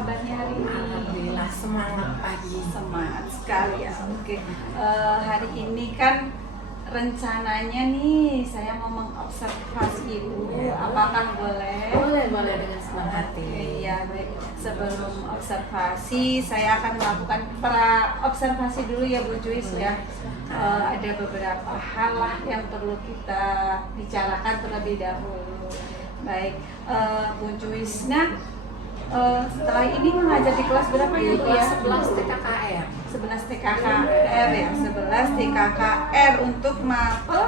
kabarnya hari ini? Alhamdulillah semangat pagi. Semangat sekali ya. Oke. Hari ini kan rencananya nih saya mau mengobservasi Ibu. Apakah boleh? Boleh dengan senang hati. Iya, baik. Sebelum observasi, saya akan melakukan observasi dulu ya Bu Juis ya. Ada beberapa hal lah yang perlu kita bicarakan terlebih dahulu. Baik, Bu Juis. Nah, setelah ini mengajar di kelas berapa ya Bu ya? 11 TKKR. 11 TKKR ya, 11 TKKR untuk mapel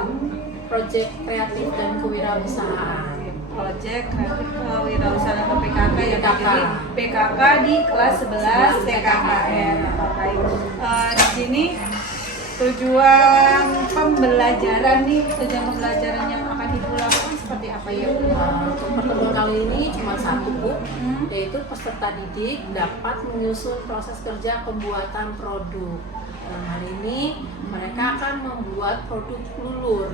Proyek Kreatif dan Kewirausahaan. Proyek Kreatif Kewirausahaan atau PKK ya, PKK. jadi PKK di kelas 11 TKKR. Baik. Di sini tujuan pembelajaran yang akan Ibu lakukan seperti apa ya Bu? Untuk pertemuan kali ini cuma satu Bu, yaitu peserta didik dapat menyusun proses kerja pembuatan produk. Dalam hal ini mereka akan membuat produk lulur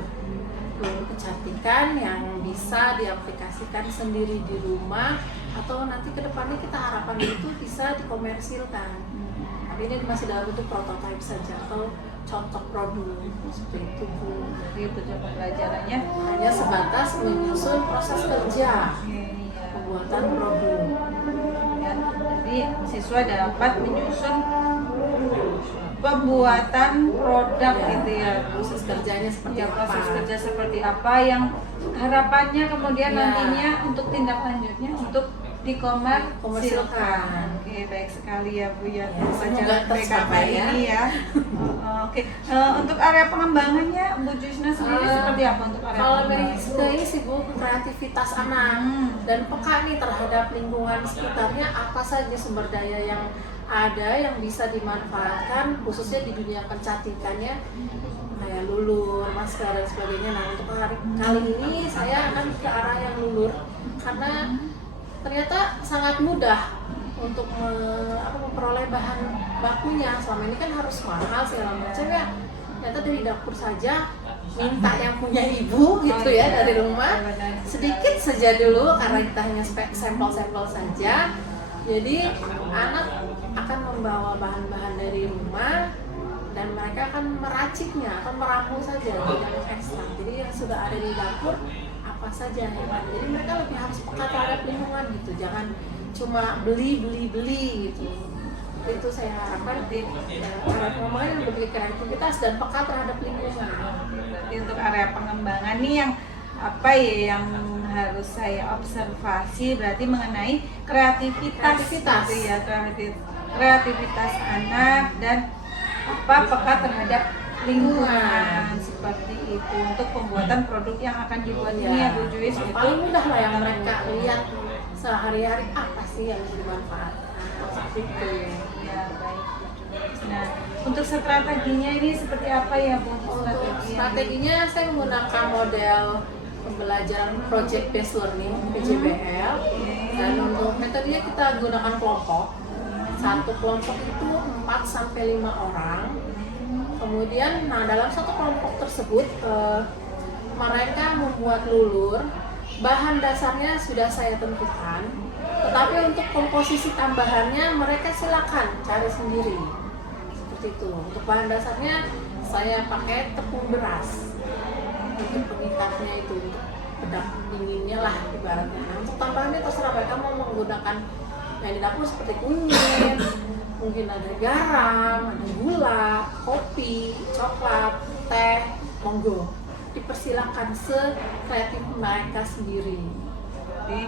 kecantikan yang bisa diaplikasikan sendiri di rumah atau nanti kedepannya kita harapan itu bisa dikomersilkan. Tapi ini masih dalam bentuk prototipe saja atau contoh produk seperti itu Bu. Jadi tujuan pembelajarannya Hanya sebatas menyusun proses kerja pembuatan produk. ya, jadi siswa dapat menyusun pembuatan produk gitu ya. Proses kerjanya seperti Ya, apa? proses kerja seperti apa yang harapannya kemudian Ya. nantinya untuk tindak lanjutnya untuk dikomersilkan. Komersilkan. Oke, baik sekali ya Bu ya. Ya, semoga Pelajaran PKK tercapai ya. ini ya. Oke, untuk area pengembangannya Bu Jusna sendiri seperti apa untuk area Kalau dari pengembangan? ini sih Bu, kreativitas anak dan peka nih terhadap lingkungan sekitarnya, apa saja sumber daya yang ada yang bisa dimanfaatkan khususnya di dunia kecantikannya kayak lulur, masker dan sebagainya. Nah untuk hari kali ini saya akan ke arah yang lulur karena ternyata sangat mudah untuk memperoleh bahan bakunya. Selama ini kan harus mahal segala macam ya. Ternyata dari dapur saja minta yang punya ibu gitu ya dari rumah. Sedikit saja dulu karena kita hanya sampel-sampel saja. Jadi anak akan membawa bahan-bahan dari rumah dan mereka akan meraciknya, akan meramu saja, tidak ekstrak. Jadi yang sudah ada di dapur apa saja yang ada. Jadi mereka lebih harus peka terhadap lingkungan gitu, jangan cuma beli gitu. Itu saya harapkan di area pengembangan yang lebih kreativitas dan peka terhadap lingkungan. Berarti untuk area pengembangan nih yang apa ya yang harus saya observasi berarti mengenai kreativitas gitu ya, kreativitas anak dan peka terhadap lingkungan seperti itu untuk pembuatan produk yang akan dibuat ini ya Bu Juis gitu. Paling mudah lah yang mereka lihat sehari-hari apa sih yang bisa dimanfaatkan seperti itu. Ya, baik Bu Juis. Nah, untuk strateginya ini seperti apa ya Bu? Strateginya saya menggunakan model pembelajaran project based learning PJBL dan untuk metodenya kita gunakan kelompok. Satu kelompok itu 4 sampai 5 orang. Kemudian dalam satu kelompok tersebut mereka membuat lulur. Bahan dasarnya sudah saya tentukan. Tetapi untuk komposisi tambahannya mereka silakan cari sendiri. Seperti itu. Untuk bahan dasarnya saya pakai tepung beras. Untuk pengikatnya itu, untuk pedang dinginnya lah ibaratnya. Nah, untuk tambahannya terserah mereka mau menggunakan yang di dapur seperti kunyit, mungkin ada garam, ada gula, kopi, coklat, teh, monggo. Dipersilakan sekreatif mereka sendiri. Jadi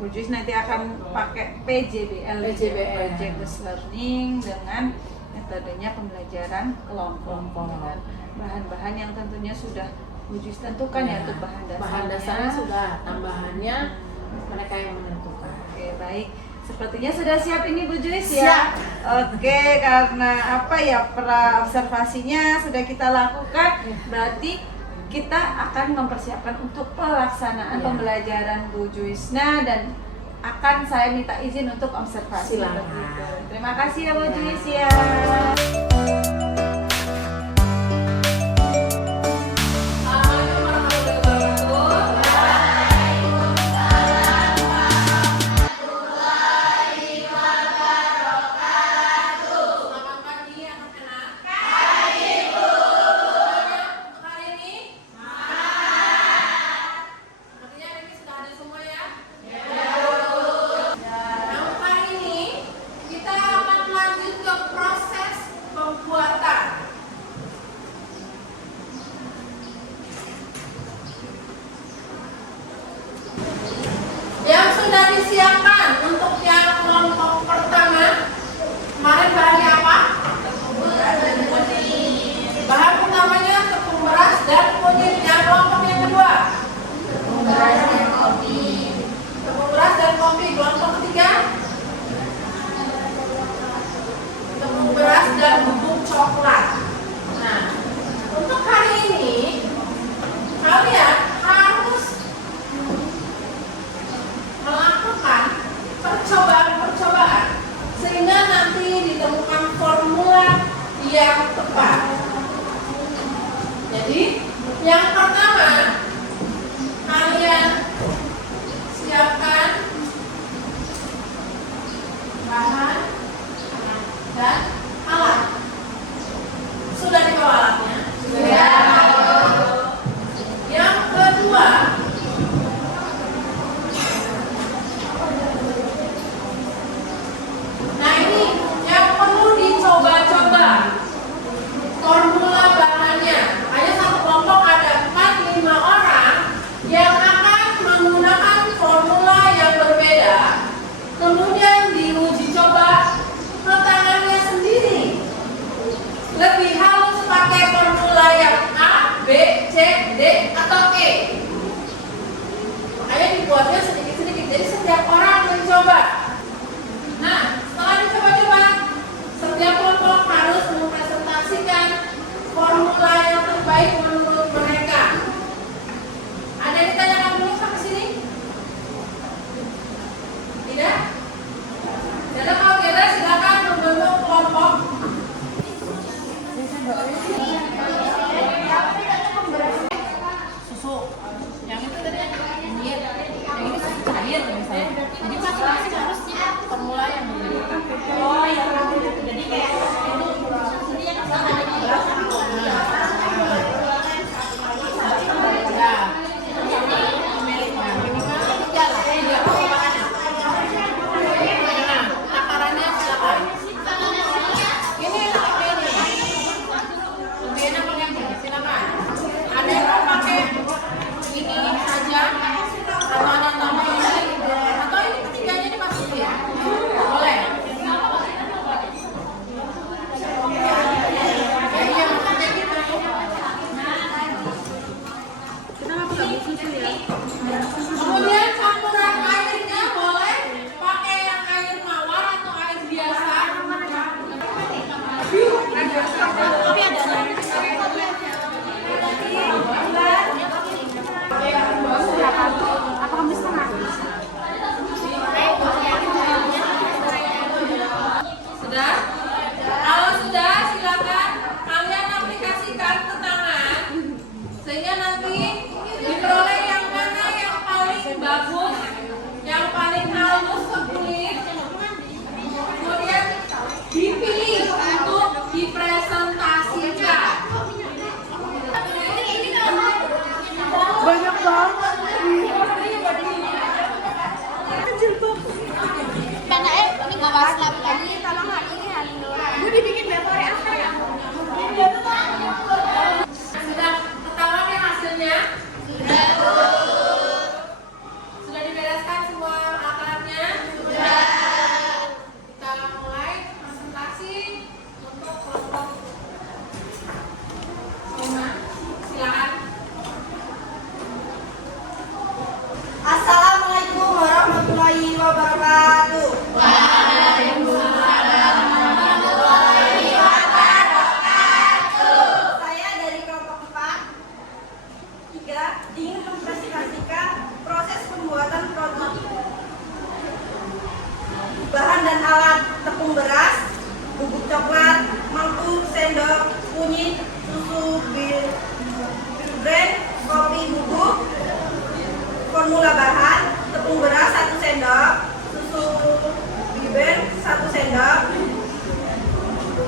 Bu Juis nanti akan pakai PJBL, Project Based Learning dengan metodenya pembelajaran kelompok dan bahan-bahan yang tentunya sudah Bu Juis tentukan ya untuk bahan dasarnya sudah, tambahannya mereka yang menentukan. Oke, baik. Sepertinya sudah siap ini Bu Juis Siap. ya. Oke, karena apa ya observasinya sudah kita lakukan, berarti kita akan mempersiapkan untuk pelaksanaan pembelajaran Bu Juisna dan akan saya minta izin untuk observasi. Silakan. Begitu. Terima kasih ya Bu Juis ya. C, D, atau E? Makanya dibuatnya sedikit-sedikit. Jadi setiap orang mencoba. Nah, setelah dicoba-coba, setiap kelompok harus mempresentasikan formula yang terbaik menurut mereka. Ada yang ditanyakan dulu sampai sini? Tidak? Jadi kalau tidak, silakan membentuk kelompok. Susu. Yang itu tadi air. Yang ini susu cair misalnya. Jadi masing-masing harus formula yang berbeda. Oh, yang jadi kayak itu sini yang ada di kemudian campuran airnya boleh pakai yang air mawar atau air biasa. Sudah? Kalau sudah, silakan kalian aplikasikan ke tangan sehingga nanti diperoleh yang mana yang paling bagus, yang paling halus ke kulit, kemudian dipilih untuk dipresentasikan. Banyak banget. Karena ini nggak waslap lagi, tolong ini Hanura. Gue dibikin memori apa ya? Sudah ketahuan ya hasilnya? Sudah dibereskan semua alat-alatnya? Sudah. Kita mulai presentasi untuk kelompok. Silakan. Assalamualaikum warahmatullahi wabarakatuh. Saya dari kelompok 4 3 ingin mempresentasikan proses pembuatan produk. Bahan dan alat: tepung beras, bubuk coklat, mangkuk, sendok, kunyit, susu, brand, kopi bubuk. Formula bahan: tepung beras 1 sendok, susu biber 1 sendok.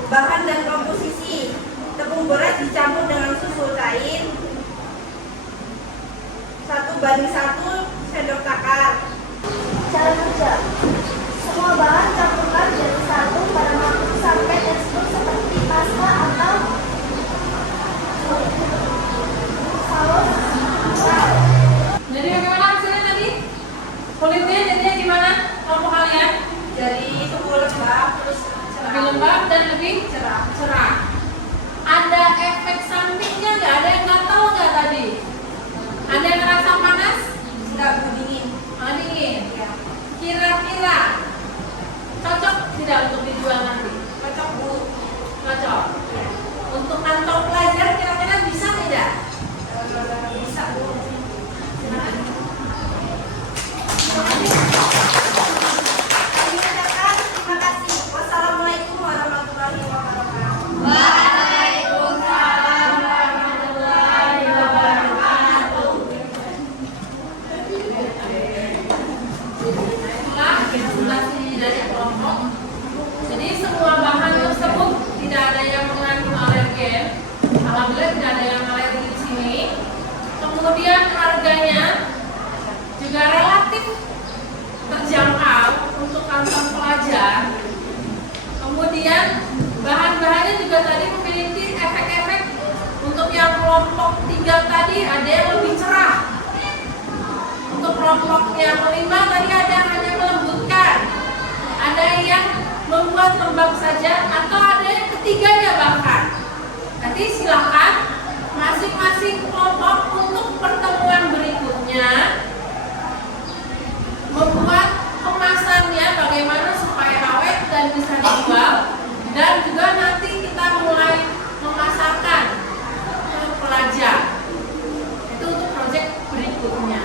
Bahan dan komposisi: tepung beras dicampur dengan susu cair 1:1 sendok takar. Cara kerja: semua bahan campurkan jadi satu pada waktu sampai tekstur seperti pasta atau saus. Jadi bagaimana hasilnya tadi? Kulitnya jadinya gimana kelompok kalian? Jadi tepung lembab terus Lebih lembab dan lebih cerah. Ada efek sampingnya nggak? Ada yang nggak tahu nggak tadi? Ada yang ngerasa panas? nggak dingin. Dingin. Kira-kira cocok tidak untuk dijual nanti? Cocok Bu. Cocok. Untuk kantong pelajar kira-kira bisa tidak? Bisa Bu. Terima kasih. Wassalamualaikum warahmatullahi wabarakatuh. Waalaikumsalam warahmatullahi wabarakatuh. Itulah presentasi dari kelompok. Jadi semua bahan tersebut tidak ada yang mengandung alergen. Alhamdulillah tidak ada yang alergi di sini. Kemudian harganya juga relatif terjangkau untuk kantong pelajar. Kemudian bahan-bahannya juga tadi memiliki efek-efek. Untuk yang kelompok 3 tadi ada yang lebih cerah. Untuk kelompok yang 5 tadi ada yang hanya melembutkan, ada yang membuat lembab saja, atau ada yang ketiganya bahkan. Nanti silakan masuk masing-masing kelompok untuk pertemuan berikutnya membuat kemasannya bagaimana supaya awet dan bisa dijual, dan juga nanti kita mulai memasarkan ke pelajar. Itu untuk proyek berikutnya.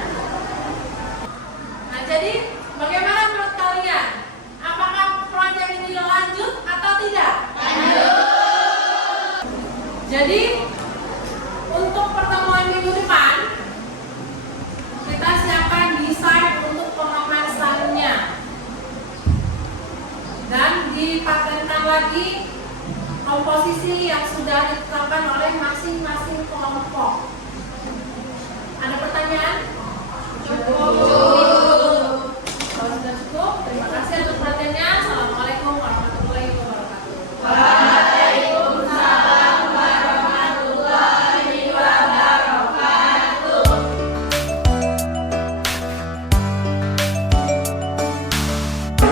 Nah, jadi bagaimana menurut kalian? Apakah proyek ini lanjut atau tidak? Jadi untuk pertemuan minggu depan kita siapkan desain untuk pengemasannya dan dipatenkan lagi komposisi yang sudah ditetapkan oleh masing-masing kelompok. Ada pertanyaan? Cukup. Kalau sudah cukup, terima kasih untuk perhatiannya. Assalamualaikum warahmatullahi wabarakatuh.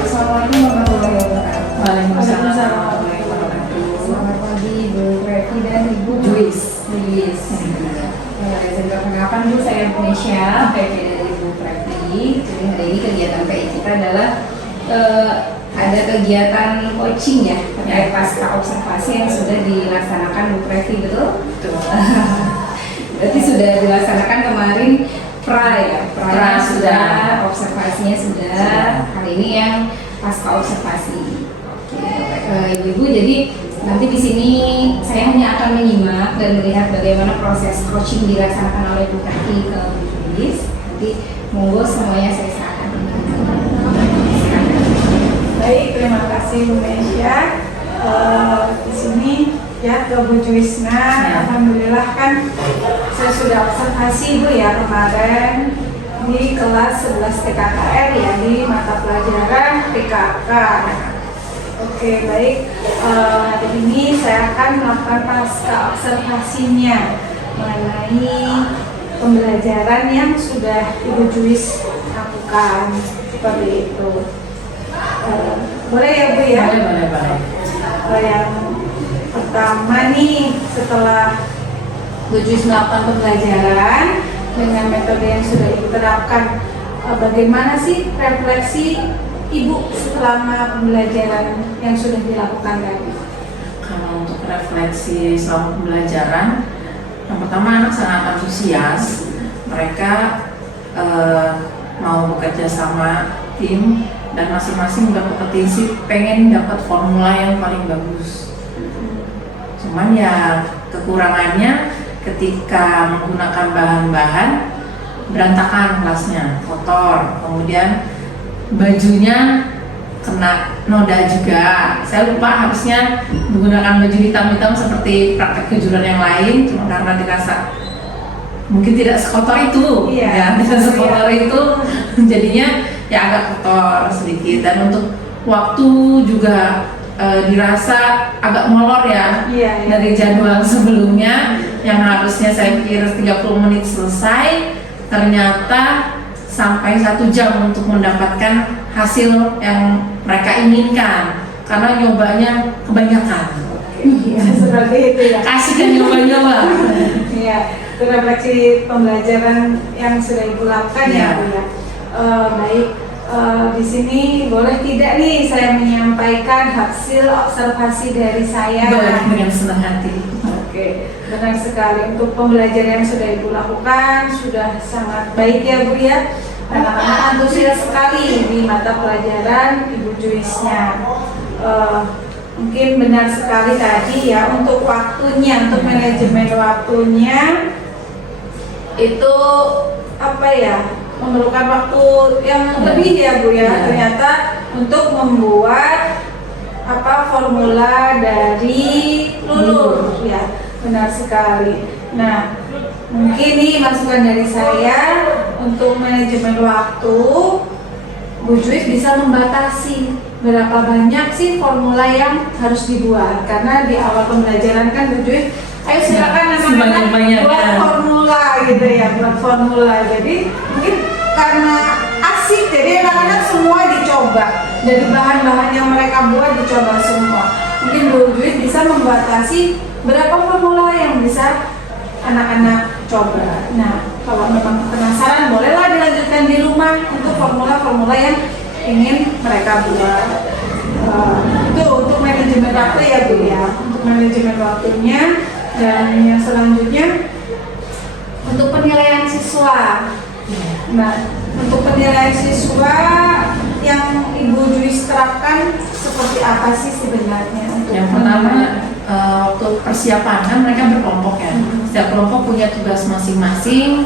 Assalamualaikum warahmatullahi wabarakatuh. Waalaikumsalam warahmatullahi wabarakatuh. Selamat pagi Ibu Preti dan Ibu Juis. Saya juga perkenalkan dulu, saya Indonesia, PV dari Ibu Preti. Jadi hari ini kegiatan PI kita adalah ada kegiatan coaching ya terkait pasca observasi yang sudah dilaksanakan Bu Preti, betul? Betul. Berarti sudah dilaksanakan kemarin pra sudah. observasinya sudah. Kali ini yang pasca observasi. Oke, Ibu-ibu, jadi nanti di sini saya hanya akan menyimak dan melihat bagaimana proses coaching dilaksanakan oleh Bu Preti ke Bu Julis. Nanti monggo semuanya saya serahkan. Baik, terima kasih Bu Mesya. Di sini ya ke Bu Juisna, alhamdulillah kan saya sudah observasi Bu ya kemarin di kelas 11 TKKR ya, di mata pelajaran PKK. Oke, baik. Hari ini saya akan melakukan pasca observasinya mengenai pembelajaran yang sudah Ibu Juis lakukan, seperti itu. Boleh ya Bu ya? Boleh. Yang pertama nih, setelah Bu Juis melakukan pembelajaran dengan metode yang sudah Ibu terapkan, bagaimana sih refleksi Ibu selama pembelajaran yang sudah dilakukan tadi? Kalau untuk refleksi selama pembelajaran, yang pertama anak sangat antusias. Mereka mau bekerja sama tim dan masing-masing berkompetisi pengen dapat formula yang paling bagus. Cuman ya kekurangannya ketika menggunakan bahan-bahan berantakan kelasnya, kotor, kemudian bajunya kena noda juga. Saya lupa harusnya menggunakan baju hitam-hitam seperti praktek kejuruan yang lain, cuma karena dirasa mungkin tidak sekotor itu, tidak sekotor itu, jadinya ya agak kotor sedikit. Dan untuk waktu juga dirasa agak molor ya, dari jadwal sebelumnya yang harusnya saya pikir 30 menit selesai, ternyata sampai 1 jam untuk mendapatkan hasil yang mereka inginkan karena nyobanya kebanyakan. Iya, seperti itu ya. Kasih kan nyoba-nyoba. Iya, itu refleksi pembelajaran yang sudah Ibu lakukan ya Bu ya. Baik, di sini boleh tidak nih saya menyampaikan hasil observasi dari saya? Boleh, dengan senang hati. Oke, benar sekali. Untuk pembelajaran yang sudah Ibu lakukan sudah sangat baik ya Bu ya. Anak-anak antusias sekali di mata pelajaran Ibu Juisnya. Mungkin benar sekali tadi ya, untuk waktunya, untuk manajemen waktunya itu apa ya, memerlukan waktu yang lebih ya Bu ya. Ternyata untuk membuat formula dari lulur ya, benar sekali. Nah, mungkin nih masukan dari saya untuk manajemen waktu, Bu Juis bisa membatasi berapa banyak sih formula yang harus dibuat, karena di awal pembelajaran kan Bu Juis, ayo silakan anak-anak buat formula gitu ya, buat formula. Jadi mungkin karena asik, jadi anak-anak semua dicoba, dari bahan-bahan yang mereka buat dicoba semua. Mungkin Bu Juis bisa membatasi berapa formula yang bisa anak-anak coba. Nah, kalau memang penasaran bolehlah dilanjutkan di rumah untuk formula-formula yang ingin mereka buat. Itu untuk manajemen waktu ya Bu ya, untuk manajemen waktunya. Dan yang selanjutnya untuk penilaian siswa. Nah, untuk penilaian siswa yang Ibu Juis terapkan seperti apa sih sebenarnya? Untuk yang pertama waktu persiapan kan mereka berkelompok ya. Setiap kelompok punya tugas masing-masing,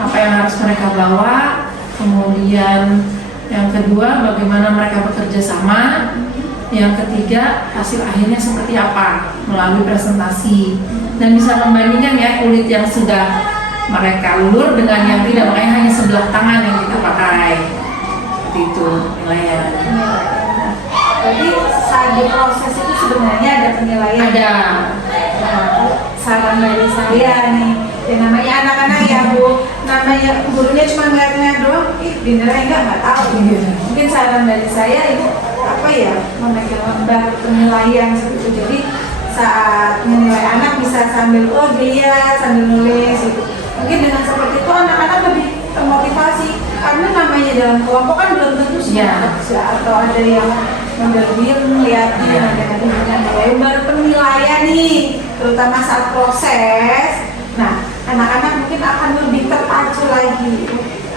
apa yang harus mereka bawa. Kemudian yang kedua bagaimana mereka bekerja sama. Yang ketiga hasil akhirnya seperti apa melalui presentasi, dan bisa membandingkan ya kulit yang sudah mereka ulur dengan yang tidak, makanya hanya sebelah tangan yang kita pakai. Seperti itu penilaian. Jadi saat di proses itu sebenarnya ada penilaian. Ada. Nah, saran dari saya nih, ya namanya anak-anak ya Bu, namanya gurunya cuma ngeliat-ngeliat doang, dinilai nggak tahu. Mungkin saran dari saya itu apa ya, memegang lembar penilaian seperti itu. Jadi saat menilai anak bisa sambil dilihat, sambil nulis gitu. Mungkin dengan seperti itu anak-anak lebih termotivasi, karena namanya dalam kelompok kan belum tentu semua kerja, atau ada yang mendelbir melihatin, ada yang dengan lembar penilaian nih, terutama saat proses. Nah, anak-anak mungkin akan lebih terpacu lagi.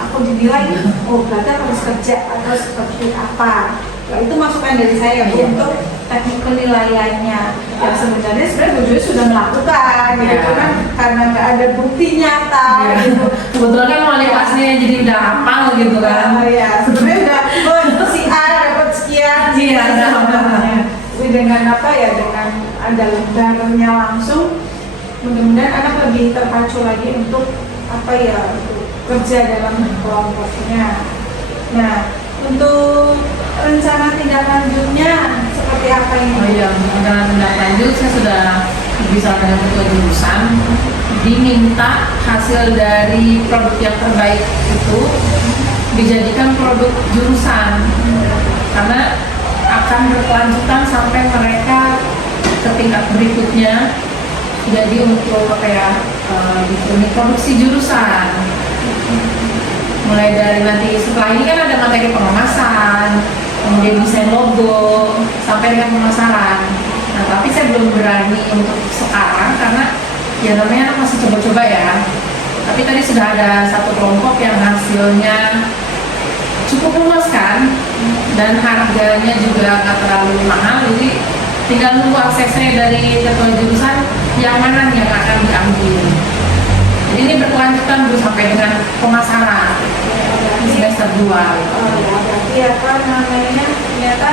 Aku dinilai, berarti aku harus kerja atau seperti apa. Nah, itu masukan dari saya untuk teknik penilaiannya. Yang sebenarnya Bu Juis sudah melakukan, gitu kan, karena nggak ada bukti nyata. Gitu. Kebetulan kan wali kelasnya jadi udah hafal gitu kan. Ya, sebenarnya udah si A dapat sekian. Iya, ada hafalnya. Tapi dengan apa ya, dengan ada lembarnya langsung, mudah-mudahan anak lebih terpacu lagi untuk apa ya, untuk kerja dalam kelompoknya. Nah, untuk rencana tindak lanjutnya seperti apa ini? Oh iya, rencana tindak lanjut saya sudah bisa dengan ketua jurusan diminta hasil dari produk yang terbaik itu dijadikan produk jurusan, karena akan berkelanjutan sampai mereka ke tingkat berikutnya. Jadi untuk apa ya, produksi jurusan, mulai dari nanti setelah ini kan ada materi pengemasan, kemudian desain logo, sampai dengan pemasaran. Nah, tapi saya belum berani untuk sekarang karena ya namanya masih coba-coba ya. Tapi tadi sudah ada satu kelompok yang hasilnya cukup memuaskan dan harganya juga nggak terlalu mahal, jadi tinggal nunggu aksesnya dari ketua jurusan yang mana yang akan diambil. Jadi ini berkelanjutan sampai dengan pemasaran di semester 2. Berarti apa namanya, ternyata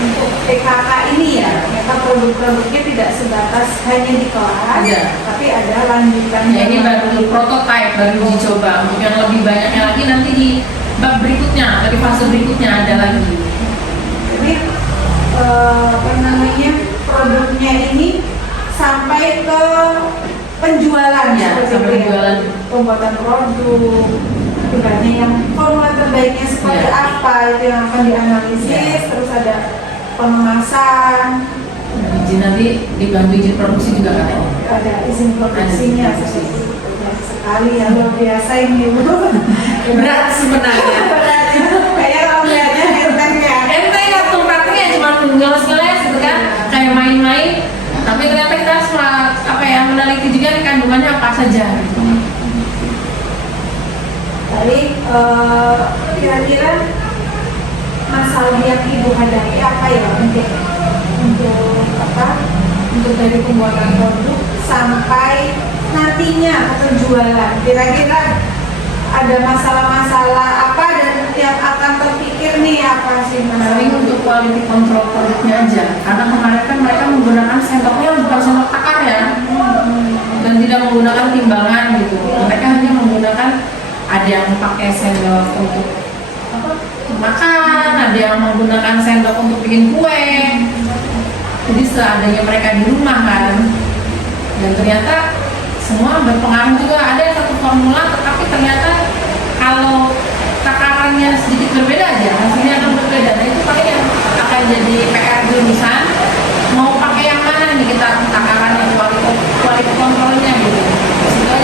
untuk PKK ini ya, ternyata produk-produknya tidak sebatas hanya di kelas, tapi ada lanjutannya. Ya, ini baru prototipe, baru uji coba. Untuk yang lebih banyaknya lagi nanti di bab berikutnya, dari fase berikutnya ada lagi. Jadi apa namanya, produknya ini sampai ke penjualan Ya, seperti sampai itu ya. penjualan. Pembuatan produk, ibaratnya yang formula terbaiknya seperti apa itu yang akan dianalisis, terus ada pengemasan, Izin nanti dibantu izin produksi juga katanya. ada izin produksinya. Ada izin produksi. Banyak sekali ya, luar biasa ini Bu. Berat sebenarnya. Berat itu kayak kalau melihatnya enteng ya. Enteng waktu praktiknya cuma ngeles-ngeles gitu kan, kayak main-main. Tapi ternyata kita harus meneliti juga kandungannya apa saja. Gitu. Jadi kira-kira masalah yang Ibu hadapi apa ya untuk dari pembuatan produk sampai nantinya ke penjualan. Kira-kira ada masalah-masalah apa dan yang akan terpikir nih apa sih Paling untuk quality control produknya aja, karena kemarin kan mereka menggunakan sendoknya bukan sendok takar ya, dan tidak menggunakan timbangan gitu. Mereka hanya menggunakan, ada yang pakai sendok untuk makan, ada yang menggunakan sendok untuk bikin kue. Jadi seadanya mereka di rumah kan, dan ternyata semua berpengaruh juga. Ada yang satu formula, tetapi ternyata kalau takarannya sedikit berbeda aja, hasilnya akan berbeda. Nah itu paling yang akan jadi PR jurusan, mau pakai yang mana nih kita takarannya, quality controlnya gitu. Itu aja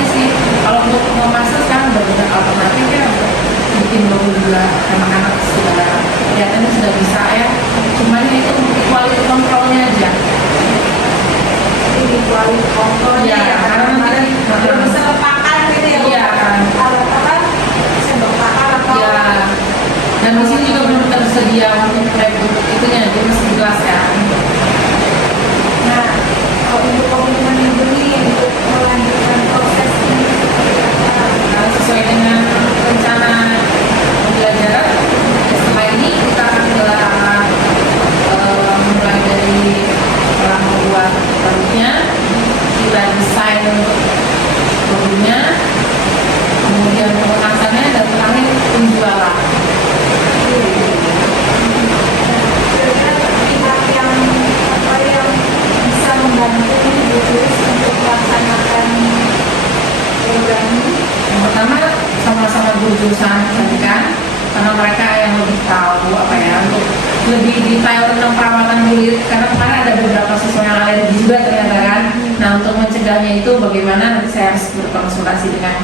jurusan kecantikan karena mereka yang lebih tahu apa ya untuk lebih detail tentang perawatan kulit, karena kemarin ada beberapa siswa yang alergi juga ternyata kan. Nah, untuk mencegahnya itu bagaimana, nanti saya harus berkonsultasi dengan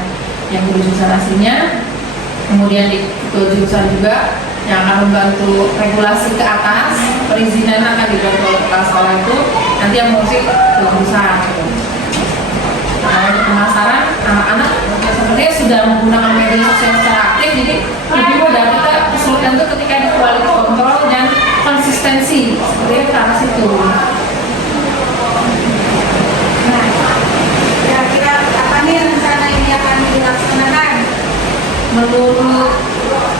yang guru jurusan aslinya, kemudian di ketua jurusan juga yang akan membantu regulasi ke atas, perizinan akan dibantu oleh kepala sekolah itu, nanti yang ngurusi ke jurusan gitu. Nah, untuk pemasaran anak-anak sebenarnya sudah menggunakan media sosial secara aktif, jadi lebih mudah. Kita kesulitan itu ketika di quality control dan konsistensi, seperti ke arah situ. Nah, kira-kira apa nih rencana ini akan dilaksanakan? Menurut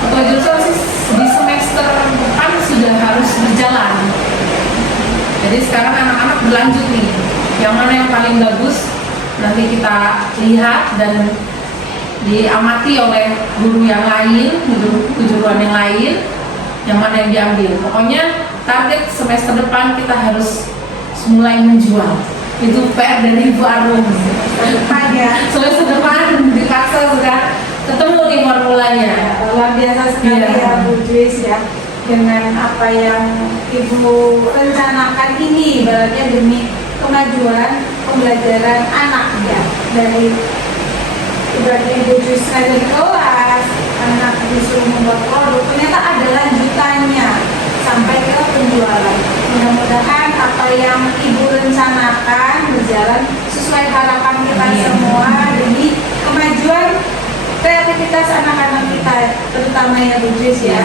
ketua jurusan sih di semester depan sudah harus berjalan. Jadi sekarang anak-anak berlanjut nih, yang mana yang paling bagus nanti kita lihat dan diamati oleh guru yang lain, guru kejuruan yang lain, yang mana yang diambil. Pokoknya target semester depan kita harus mulai menjual. Itu PR dari Ibu Arum. Depan ya. Semester depan dipaksa sudah ketemu nih formulanya. Luar biasa sekali ya Bu Joyce ya, dengan apa yang Ibu rencanakan ini, ibaratnya demi kemajuan pembelajaran anak ya, dari ibaratnya Ibu Joyce dari kelas, anak disuruh membuat produk, ternyata ada lanjutannya sampai ke penjualan. Mudah-mudahan apa yang Ibu rencanakan berjalan sesuai harapan kita semua demi kemajuan kreativitas anak-anak kita, terutama ya Bu Joyce ya.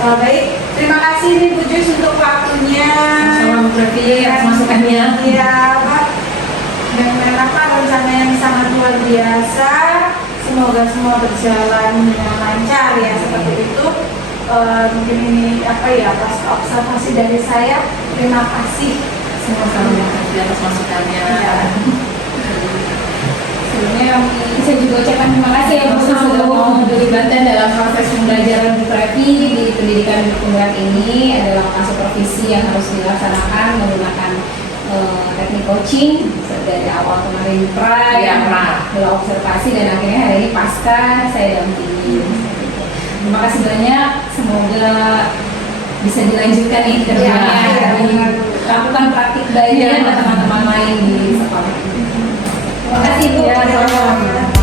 Baik, terima kasih nih Bu Joyce untuk waktunya. Sama Bu Revi atas masukannya. Iya Pak, dengan apa rencana yang sangat luar biasa. Semoga semua berjalan dengan lancar ya, seperti itu. Mungkin ini apa ya, pas observasi dari saya. Terima kasih Sama-sama di atas masukannya. ya. Sebelumnya saya juga ucapkan terima kasih ya Bu sudah mau dilibatkan dalam proses pembelajaran Bu Revi di pendidikan berpenggerak ini. Adalah langkah supervisi yang harus dilaksanakan menggunakan teknik coaching dari awal kemarin pra, Ya, pra. observasi, dan akhirnya hari ini pasca saya dampingi. Terima kasih banyak, semoga bisa dilanjutkan nih kerjanya, Ya. lakukan praktik baiknya ke teman-teman lain di sekolah. Terima kasih Bu. Ya, sama-sama.